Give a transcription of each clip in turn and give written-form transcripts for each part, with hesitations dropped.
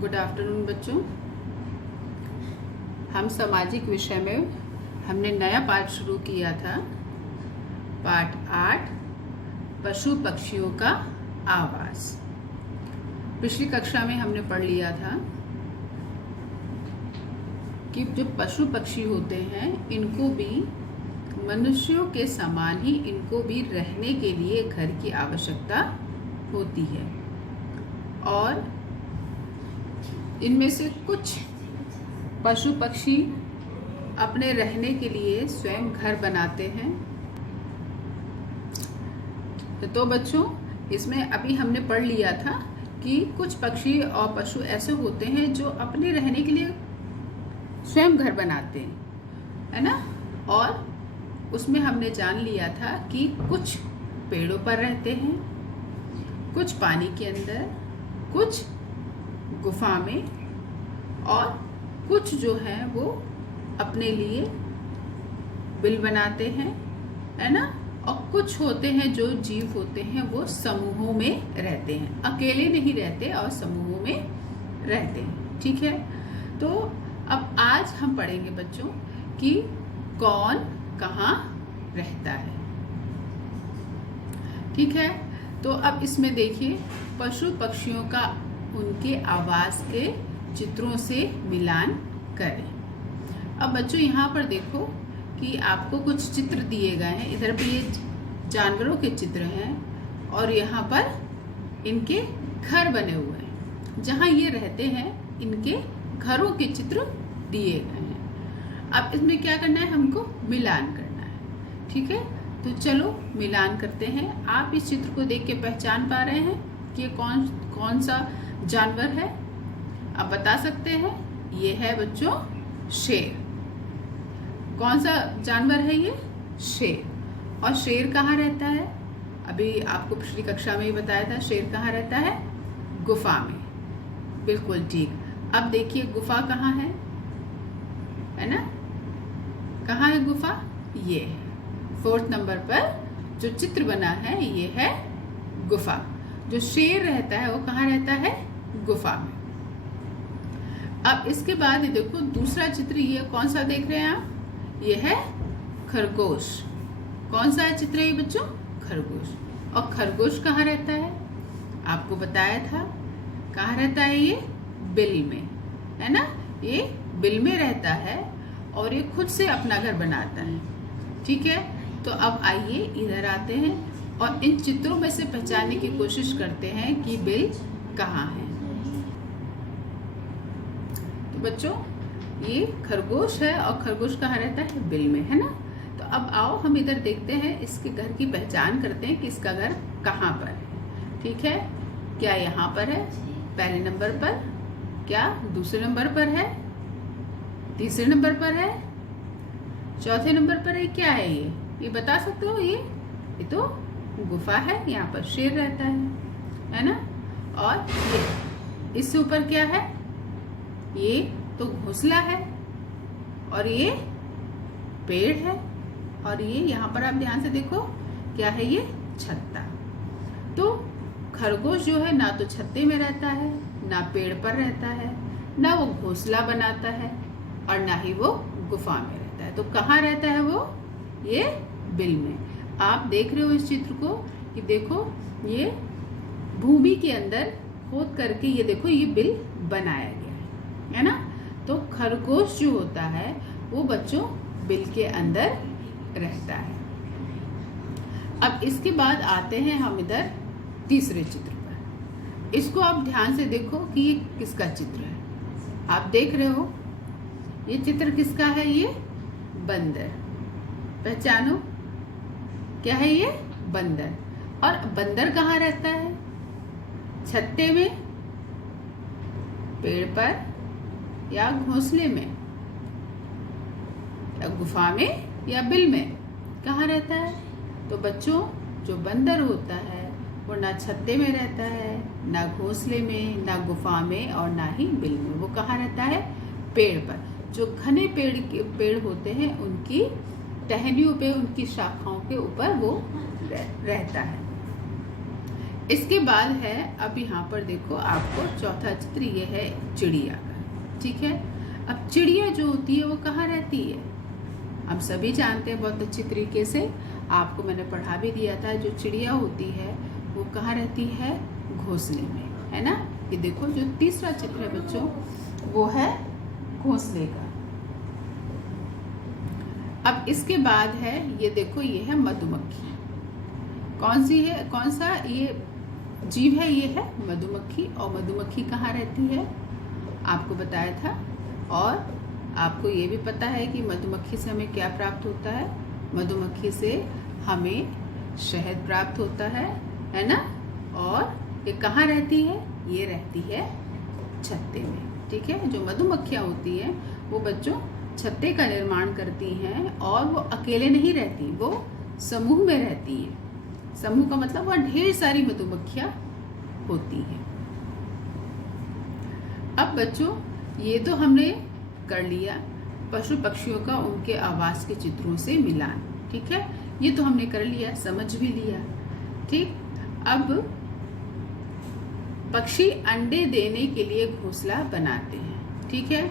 Good afternoon बच्चों। हम सामाजिक विषय में हमने नया पाठ शुरू किया था। पाठ 8 पशु पक्षियों का आवास। पिछली कक्षा में हमने पढ़ लिया था कि जो पशु पक्षी होते हैं इनको भी मनुष्यों के समान ही इनको भी रहने के लिए घर की आवश्यकता होती है और इनमें से कुछ पशु पक्षी अपने रहने के लिए स्वयं घर बनाते हैं। तो बच्चों, इसमें अभी हमने पढ़ लिया था कि कुछ पक्षी और पशु ऐसे होते हैं जो अपने रहने के लिए स्वयं घर बनाते हैं, है ना। और उसमें हमने जान लिया था कि कुछ पेड़ों पर रहते हैं, कुछ पानी के अंदर, कुछ गुफा में और कुछ जो है वो अपने लिए बिल बनाते हैं, है ना। और कुछ होते हैं जो जीव होते हैं वो समूहों में रहते हैं, अकेले नहीं रहते और समूहों में रहते हैं। ठीक है, तो अब आज हम पढ़ेंगे बच्चों कि कौन कहाँ रहता है। ठीक है, तो अब इसमें देखिए पशु पक्षियों का उनके आवास के चित्रों से मिलान करें। अब बच्चों यहाँ पर देखो कि आपको कुछ चित्र दिए गए हैं। इधर पे ये जानवरों के चित्र हैं और यहाँ पर इनके घर बने हुए हैं, जहाँ ये रहते हैं इनके घरों के चित्र दिए गए हैं। अब इसमें क्या करना है, हमको मिलान करना है। ठीक है, तो चलो मिलान करते हैं। आप इस चित्र को देख के पहचान पा रहे हैं कि ये कौन सा जानवर है? आप बता सकते हैं। ये है बच्चों शेर। कौन सा जानवर है ये? शेर। और शेर कहाँ रहता है? अभी आपको पिछली कक्षा में ही बताया था, शेर कहाँ रहता है? गुफा में। बिल्कुल ठीक। अब देखिए गुफा कहाँ है ना। कहाँ है गुफा? ये है 4th नंबर पर जो चित्र बना है ये है गुफा। जो शेर रहता है वो कहाँ रहता है? गुफा में। अब इसके बाद ये देखो दूसरा चित्र, ये कौन सा देख रहे हैं आप? ये है खरगोश। कौन सा चित्र है ये बच्चों? खरगोश। और खरगोश कहाँ रहता है? आपको बताया था कहाँ रहता है ये? बिल में, है ना। ये बिल में रहता है और ये खुद से अपना घर बनाता है। ठीक है, तो अब आइए इधर आते हैं और इन चित्रों में से पहचानने की कोशिश करते हैं कि बिल कहाँ है। तो बच्चों ये खरगोश है और खरगोश कहाँ रहता है? बिल में, है ना। तो अब आओ हम इधर देखते हैं, इसके घर की पहचान करते हैं कि इसका घर कहाँ पर है। ठीक है, क्या यहाँ पर है पहले नंबर पर? क्या दूसरे नंबर पर है? तीसरे नंबर पर है? चौथे नंबर पर है? क्या है ये बता सकते हो? ये तो गुफा है, यहाँ पर शेर रहता है ना। और ये इससे ऊपर क्या है? ये तो घोंसला है और ये पेड़ है और ये यहाँ पर आप ध्यान से देखो क्या है? ये छत्ता। तो खरगोश जो है ना तो छत्ते में रहता है, ना पेड़ पर रहता है, ना वो घोंसला बनाता है और ना ही वो गुफा में रहता है। तो कहाँ रहता है वो? ये बिल में। आप देख रहे हो इस चित्र को कि देखो ये भूमि के अंदर खोद करके ये देखो ये बिल बनाया गया है ना। तो खरगोश जो होता है वो बच्चों बिल के अंदर रहता है। अब इसके बाद आते हैं हम इधर तीसरे चित्र पर। इसको आप ध्यान से देखो कि ये किसका चित्र है। आप देख रहे हो ये चित्र किसका है? ये बंदर। पहचानो क्या है? ये बंदर। और बंदर कहाँ रहता है? छत्ते में, पेड़ पर या घोंसले में, या गुफा में या बिल में? कहाँ रहता है? तो बच्चों जो बंदर होता है वो ना छत्ते में रहता है, ना घोंसले में, ना गुफा में और ना ही बिल में। वो कहाँ रहता है? पेड़ पर। जो घने पेड़ होते हैं उनकी टहनियों पे, उनकी शाखाओं के ऊपर वो रहता है। इसके बाद है, अब यहाँ पर देखो आपको चौथा चित्र, ये है चिड़िया का। ठीक है, अब चिड़िया जो होती है वो कहाँ रहती है? हम सभी जानते हैं बहुत अच्छी तरीके से, आपको मैंने पढ़ा भी दिया था। जो चिड़िया होती है वो कहाँ रहती है? घोंसले में, है ना। ये देखो जो तीसरा चित्र है बच्चों, वो है घोंसले का। अब इसके बाद है, ये देखो, ये है मधुमक्खी। कौन सी है, कौन सा ये जीव है? ये है मधुमक्खी। और मधुमक्खी कहाँ रहती है? आपको बताया था। और आपको ये भी पता है कि मधुमक्खी से हमें क्या प्राप्त होता है? मधुमक्खी से हमें शहद प्राप्त होता है ना। और ये कहाँ रहती है? ये रहती है छत्ते में। ठीक है, जो मधुमक्खियाँ होती हैं वो बच्चों छत्ते का निर्माण करती हैं, और वो अकेले नहीं रहती, वो समूह में रहती है। समूह का मतलब वहाँ ढेर सारी मधुमक्खियाँ होती हैं। अब बच्चों ये तो हमने कर लिया पशु पक्षियों का उनके आवास के चित्रों से मिलान। ठीक है, ये तो हमने कर लिया, समझ भी लिया। ठीक, अब पक्षी अंडे देने के लिए घोंसला बनाते हैं। ठीक है,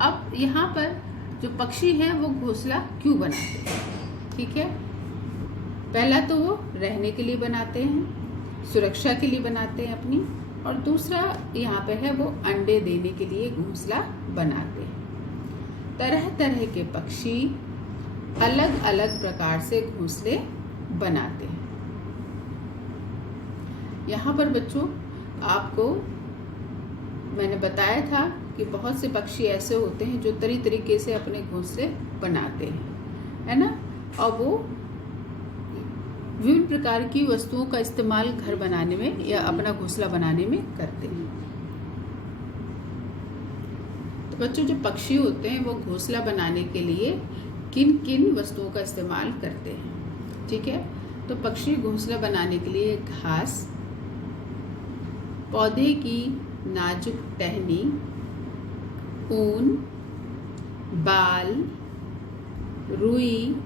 अब यहाँ पर जो पक्षी हैं वो घोंसला क्यों बनाते हैं? ठीक है, पहला तो वो रहने के लिए बनाते हैं, सुरक्षा के लिए बनाते हैं अपनी, और दूसरा यहाँ पे है वो अंडे देने के लिए घोंसला बनाते हैं। तरह तरह के पक्षी अलग अलग प्रकार से घोंसले बनाते हैं। यहाँ पर बच्चों आपको मैंने बताया था कि बहुत से पक्षी ऐसे होते हैं जो तरीके से अपने घोंसले बनाते हैं, है ना। और वो विभिन्न प्रकार की वस्तुओं का इस्तेमाल घर बनाने में या अपना घोंसला बनाने में करते हैं। तो बच्चों जो पक्षी होते हैं वो घोंसला बनाने के लिए किन किन वस्तुओं का इस्तेमाल करते हैं? ठीक है, तो पक्षी घोंसला बनाने के लिए घास, पौधे की नाजुक टहनी, ऊन, बाल, रुई,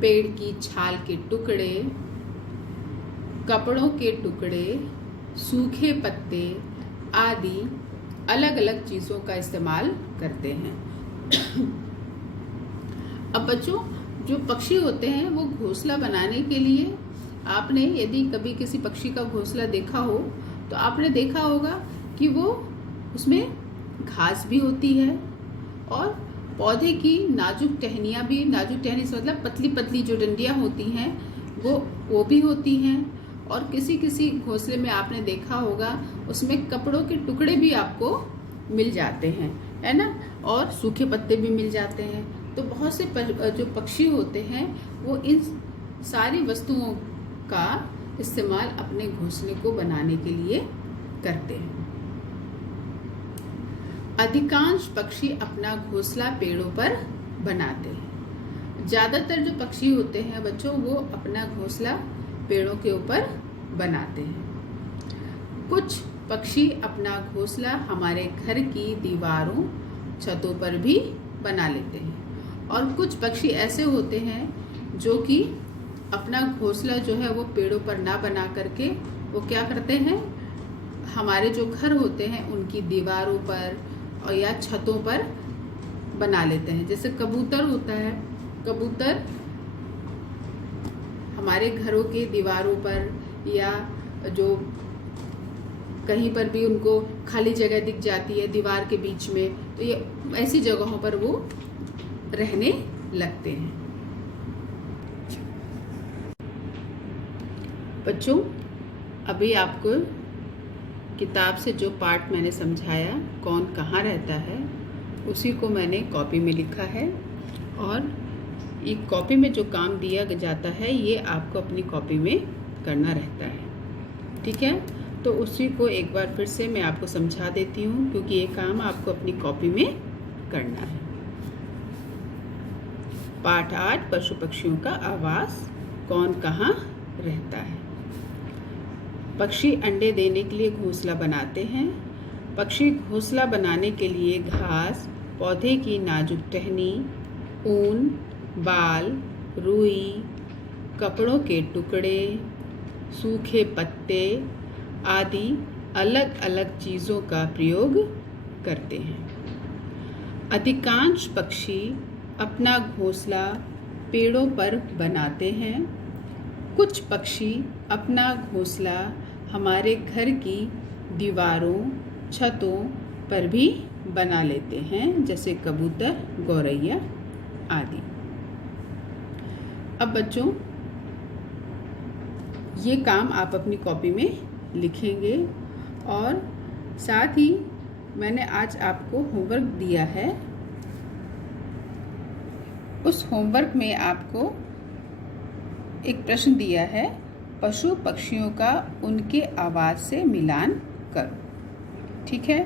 पेड़ की छाल के टुकड़े, कपड़ों के टुकड़े, सूखे पत्ते आदि अलग अलग चीज़ों का इस्तेमाल करते हैं। अब बच्चों जो पक्षी होते हैं वो घोंसला बनाने के लिए, आपने यदि कभी किसी पक्षी का घोंसला देखा हो तो आपने देखा होगा कि वो उसमें घास भी होती है और पौधे की नाजुक टहनियाँ भी, नाजुक टहनी से मतलब पतली पतली जो डंडियाँ होती हैं वो भी होती हैं। और किसी किसी घोंसले में आपने देखा होगा उसमें कपड़ों के टुकड़े भी आपको मिल जाते हैं, है ना, और सूखे पत्ते भी मिल जाते हैं। तो बहुत से जो पक्षी होते हैं वो इन सारी वस्तुओं का इस्तेमाल अपने घोंसले को बनाने के लिए करते हैं। अधिकांश पक्षी अपना घोंसला पेड़ों पर बनाते हैं। ज़्यादातर जो पक्षी होते हैं बच्चों वो अपना घोंसला पेड़ों के ऊपर बनाते हैं। कुछ पक्षी अपना घोंसला हमारे घर की दीवारों, छतों पर भी बना लेते हैं। और कुछ पक्षी ऐसे होते हैं जो कि अपना घोंसला जो है वो पेड़ों पर ना बना करके वो क्या करते हैं, हमारे जो घर होते हैं उनकी दीवारों पर और या छतों पर बना लेते हैं। जैसे कबूतर होता है, कबूतर हमारे घरों के दीवारों पर या जो कहीं पर भी उनको खाली जगह दिख जाती है दीवार के बीच में, तो ये ऐसी जगहों पर वो रहने लगते हैं। बच्चों अभी आपको किताब से जो पार्ट मैंने समझाया कौन कहाँ रहता है उसी को मैंने कॉपी में लिखा है, और ये कॉपी में जो काम दिया जाता है ये आपको अपनी कॉपी में करना रहता है। ठीक है, तो उसी को एक बार फिर से मैं आपको समझा देती हूँ क्योंकि ये काम आपको अपनी कॉपी में करना है। पाठ 8 पशु पक्षियों का आवास, कौन कहाँ रहता है। पक्षी अंडे देने के लिए घोंसला बनाते हैं। पक्षी घोंसला बनाने के लिए घास, पौधे की नाजुक टहनी, ऊन, बाल, रुई, कपड़ों के टुकड़े, सूखे पत्ते आदि अलग अलग चीज़ों का प्रयोग करते हैं। अधिकांश पक्षी अपना घोंसला पेड़ों पर बनाते हैं। कुछ पक्षी अपना घोंसला हमारे घर की दीवारों, छतों पर भी बना लेते हैं, जैसे कबूतर, गौरैया आदि। अब बच्चों, ये काम आप अपनी कॉपी में लिखेंगे और साथ ही मैंने आज आपको होमवर्क दिया है। उस होमवर्क में आपको एक प्रश्न दिया है, पशु पक्षियों का उनके आवाज़ से मिलान करो। ठीक है,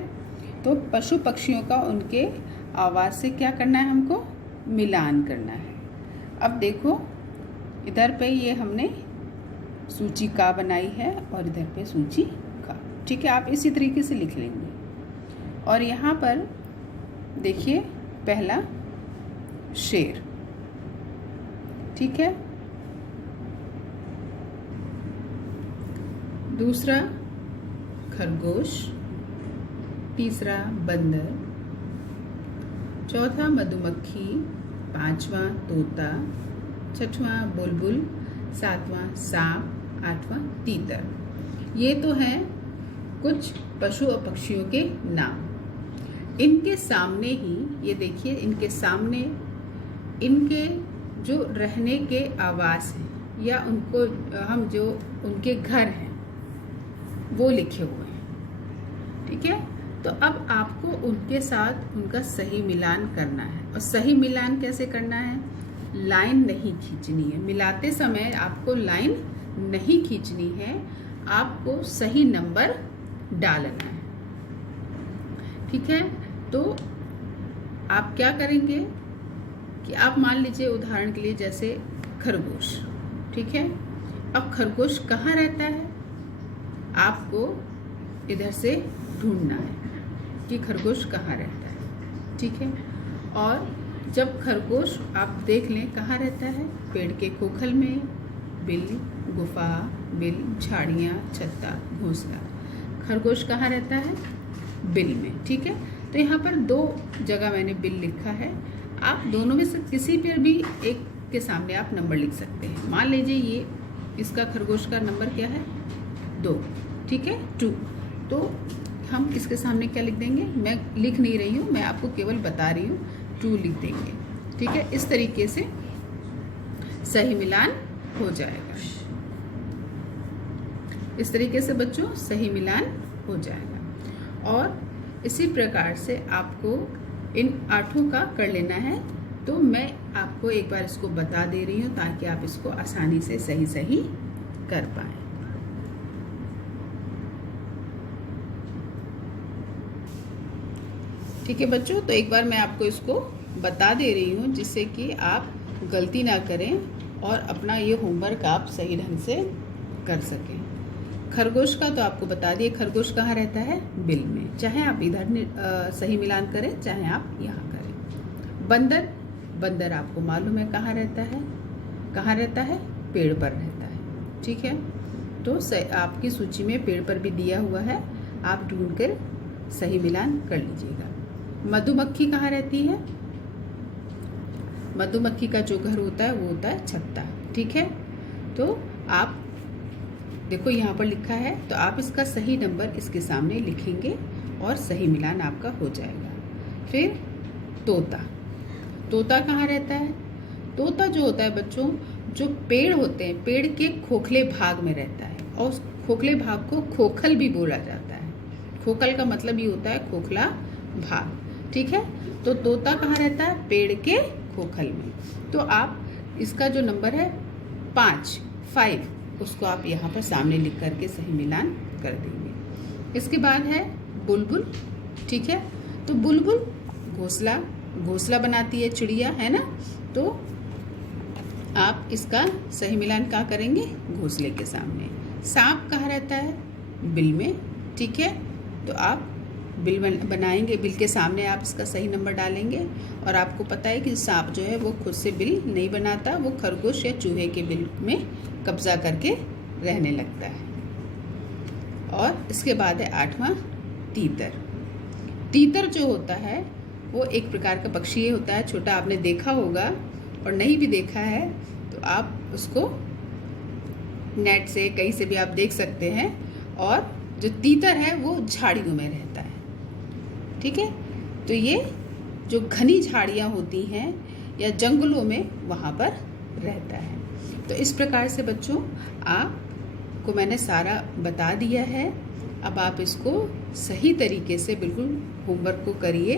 तो पशु पक्षियों का उनके आवाज़ से क्या करना है, हमको मिलान करना है। अब देखो, इधर पे ये हमने सूची का बनाई है और इधर पे सूची का। ठीक है, आप इसी तरीके से लिख लेंगे। और यहाँ पर देखिए, पहला शेर, ठीक है, दूसरा खरगोश, तीसरा बंदर, चौथा मधुमक्खी, पांचवा तोता, छठवां बुलबुल, सातवां सांप, आठवां तीतर। ये तो हैं कुछ पशु और पक्षियों के नाम। इनके सामने ही ये देखिए, इनके सामने इनके जो रहने के आवास हैं या उनको हम जो उनके घर हैं वो लिखे हुए हैं। ठीक है, तो अब आपको उनके साथ उनका सही मिलान करना है। और सही मिलान कैसे करना है? लाइन नहीं खींचनी है। मिलाते समय आपको लाइन नहीं खींचनी है, आपको सही नंबर डालना है। ठीक है, तो आप क्या करेंगे कि आप मान लीजिए उदाहरण के लिए जैसे खरगोश। ठीक है, अब खरगोश कहाँ रहता है, आपको इधर से ढूंढना है कि खरगोश कहाँ रहता है। ठीक है, और जब खरगोश आप देख लें कहाँ रहता है, पेड़ के खोखल में, बिल, गुफा, बिल, झाड़ियाँ, छत्ता, घोंसला। खरगोश कहाँ रहता है? बिल में। ठीक है, तो यहाँ पर दो जगह मैंने बिल लिखा है। आप दोनों में से किसी पर भी एक के सामने आप नंबर लिख सकते हैं। मान लीजिए ये इसका खरगोश का नंबर क्या है? 2। ठीक है, 2। तो हम इसके सामने क्या लिख देंगे? मैं लिख नहीं रही हूँ, मैं आपको केवल बता रही हूँ। 2 लिख देंगे। ठीक है, इस तरीके से सही मिलान हो जाएगा। इस तरीके से बच्चों सही मिलान हो जाएगा। और इसी प्रकार से आपको इन 8 का कर लेना है। तो मैं आपको एक बार इसको बता दे रही हूँ ताकि आप इसको आसानी से सही कर पाएं। ठीक है बच्चों, तो एक बार मैं आपको इसको बता दे रही हूँ जिससे कि आप गलती ना करें और अपना ये होमवर्क आप सही ढंग से कर सकें। खरगोश का तो आपको बता दिए, खरगोश कहाँ रहता है? बिल में। चाहे आप इधर सही मिलान करें, चाहे आप यहाँ करें। बंदर, बंदर आपको मालूम है कहाँ रहता है? कहाँ रहता है? पेड़ पर रहता है। ठीक है, तो आपकी सूची में पेड़ पर भी दिया हुआ है, आप ढूंढकर सही मिलान कर लीजिएगा। मधुमक्खी कहाँ रहती है? मधुमक्खी का जो घर होता है वो होता है छत्ता। ठीक है, तो आप देखो यहाँ पर लिखा है, तो आप इसका सही नंबर इसके सामने लिखेंगे और सही मिलान आपका हो जाएगा। फिर तोता, तोता कहाँ रहता है? तोता जो होता है बच्चों, जो पेड़ होते हैं, पेड़ के खोखले भाग में रहता है और उस खोखले भाग को खोखल भी बोला जाता है। खोखल का मतलब ये होता है खोखला भाग। ठीक है, तो तोता कहाँ रहता है? पेड़ के खोखल में। तो आप इसका जो नंबर है 5, उसको आप यहाँ पर सामने लिख करके सही मिलान कर देंगे। इसके बाद है बुलबुल। ठीक है, तो बुलबुल घोंसला बनाती है चिड़िया, है ना? तो आप इसका सही मिलान क्या करेंगे? घोंसले के सामने। सांप कहाँ रहता है? बिल में। ठीक है, तो आप बिल बनाएंगे, बिल के सामने आप इसका सही नंबर डालेंगे। और आपको पता है कि सांप जो है वो खुद से बिल नहीं बनाता, वो खरगोश या चूहे के बिल में कब्जा करके रहने लगता है। और इसके बाद है 8वां तीतर। तीतर जो होता है वो एक प्रकार का पक्षी होता है, छोटा, आपने देखा होगा, और नहीं भी देखा है तो आप उसको नेट से कहीं से भी आप देख सकते हैं। और जो तीतर है वो झाड़ियों में रहता है, ठीक है। तो ये जो घनी झाड़ियाँ होती हैं या जंगलों में वहाँ पर रहता है। तो इस प्रकार से बच्चों आपको मैंने सारा बता दिया है। अब आप इसको सही तरीके से बिल्कुल होमवर्क को करिए,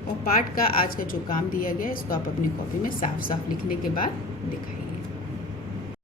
और पाठ का आज का जो काम दिया गया है इसको आप अपनी कॉपी में साफ साफ लिखने के बाद दिखाइए।